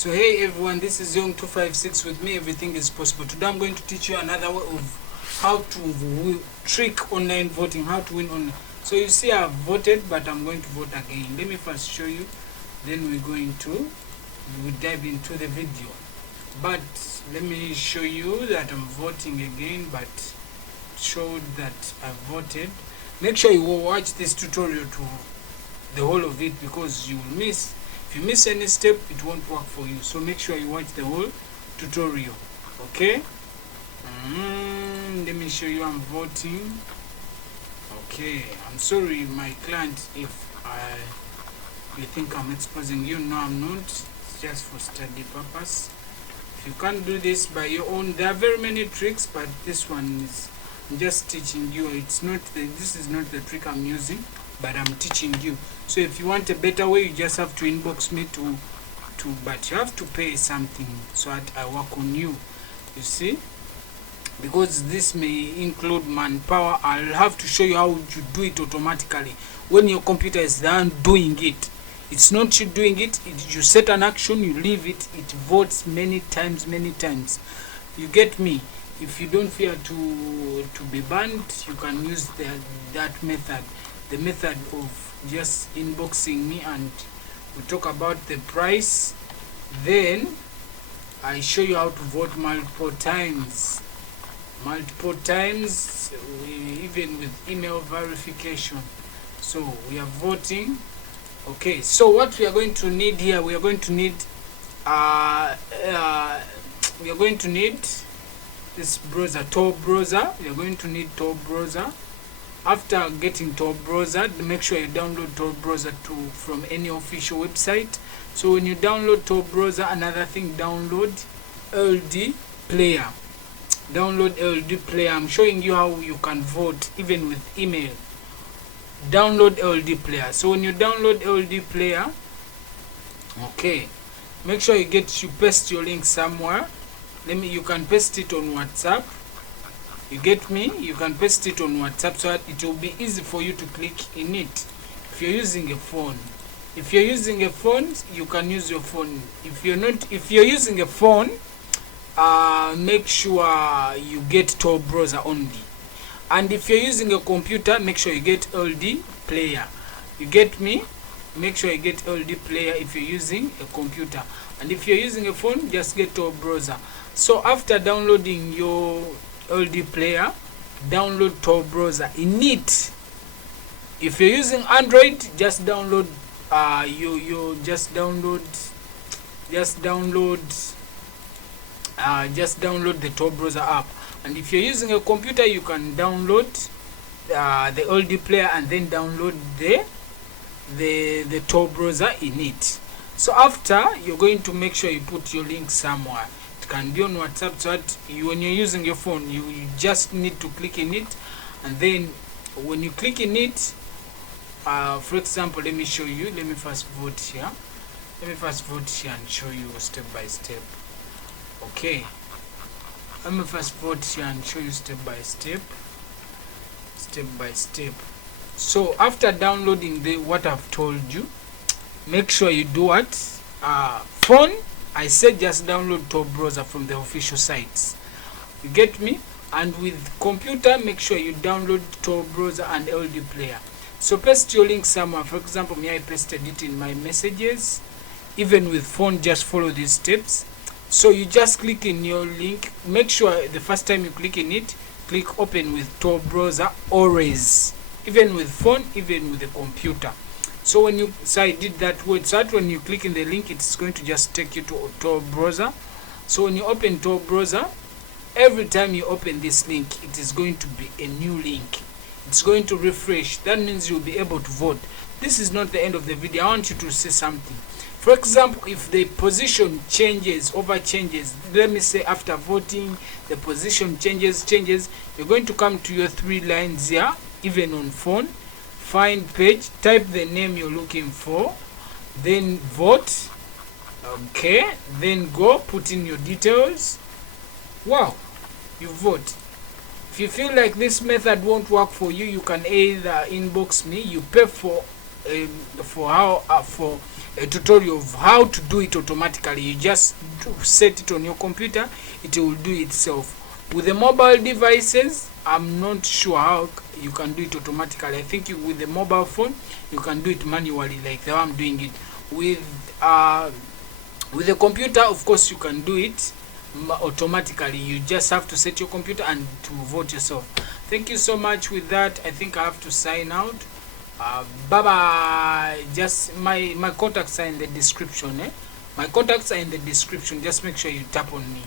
So hey everyone, this is Young256. With me everything is possible. Today I'm going to teach you another way of how to trick online voting, how to win online. So you see I've voted, but I'm going to vote again. Let me first show you, then we'll dive into the video. But let me show you that I'm voting again, but showed that I voted. Make sure you will watch this tutorial to the whole of it, because you will miss. If you miss any step, it won't work for you. So make sure you watch the whole tutorial. Okay? Let me show you I'm voting. Okay. I'm sorry, my client, if you think I'm exposing you. No, I'm not. It's just for study purpose. If you can't do this by your own, there are very many tricks, but this one is I'm just teaching you. This is not the trick I'm using, but I'm teaching you. So if you want a better way, you just have to inbox me but you have to pay something so that I work on you. You see, because this may include manpower, I'll have to show you how you do it automatically when your computer is done doing it. It's not you doing it, you set an action, you leave it, it votes many times. You get me? If you don't fear to be banned, you can use that method, the method of just inboxing me, and we talk about the price. Then I show you how to vote multiple times, even with email verification. So we are voting. Okay, so what we are going to need here, we are going to need this browser, Tor browser. We are going to need Tor browser. After getting Tor browser, make sure you download Tor browser from any official website. So when you download Tor browser, another thing, download LD player. Download LD player. I'm showing you how you can vote even with email. Download LD player. So when you download LD player, okay, make sure you paste your link somewhere. You can paste it on WhatsApp. You get me? You can paste it on WhatsApp so that it will be easy for you to click in it. If you're using a phone, you can use your phone. If you're using a phone, make sure you get Tor browser only. And if you're using a computer, make sure you get LD player. You get me? Make sure you get LD player if you're using a computer. And if you're using a phone, just get Tor browser. So after downloading your LD player, download Tor browser in it. If you're using Android, just download the Tor browser app. And if you're using a computer, you can download the LD player and then download the Tor browser in it. So after, you're going to make sure you put your link somewhere. Can be on WhatsApp, so that when you're using your phone, you just need to click in it, and then when you click in it, for example, let me show you. Let me first vote here and show you step by step. Okay, let me first vote here and show you step by step. So after downloading what I've told you, make sure you do what? Phone, I said just download Tor browser from the official sites. You get me? And with computer, make sure you download Tor browser and LD player. So paste your link somewhere. For example, I pasted it in my messages. Even with phone, just follow these steps. So you just click in your link. Make sure the first time you click in it, click open with Tor browser always. Even with phone, even with the computer. So I did that word. So that when you click in the link, it's going to just take you to Tor browser. So when you open Tor browser, every time you open this link, it is going to be a new link. It's going to refresh. That means you'll be able to vote. This is not the end of the video. I want you to say something. For example, if the position changes, let me say after voting, the position changes, you're going to come to your 3 lines here, even on phone. Find page, type the name you're looking for, then vote. Okay, then go put in your details. Wow, you vote. If you feel like this method won't work for you, you can either inbox me. You pay for a tutorial of how to do it automatically. You just set it on your computer, it will do itself. With the mobile devices, I'm not sure how you can do it automatically. I think with the mobile phone you can do it manually, like the way I'm doing it. With the computer, of course, you can do it automatically. You just have to set your computer and to vote yourself. Thank you so much. With that, I think I have to sign out. Bye bye. Just my contacts are in the description. My contacts are in the description. Just make sure you tap on me.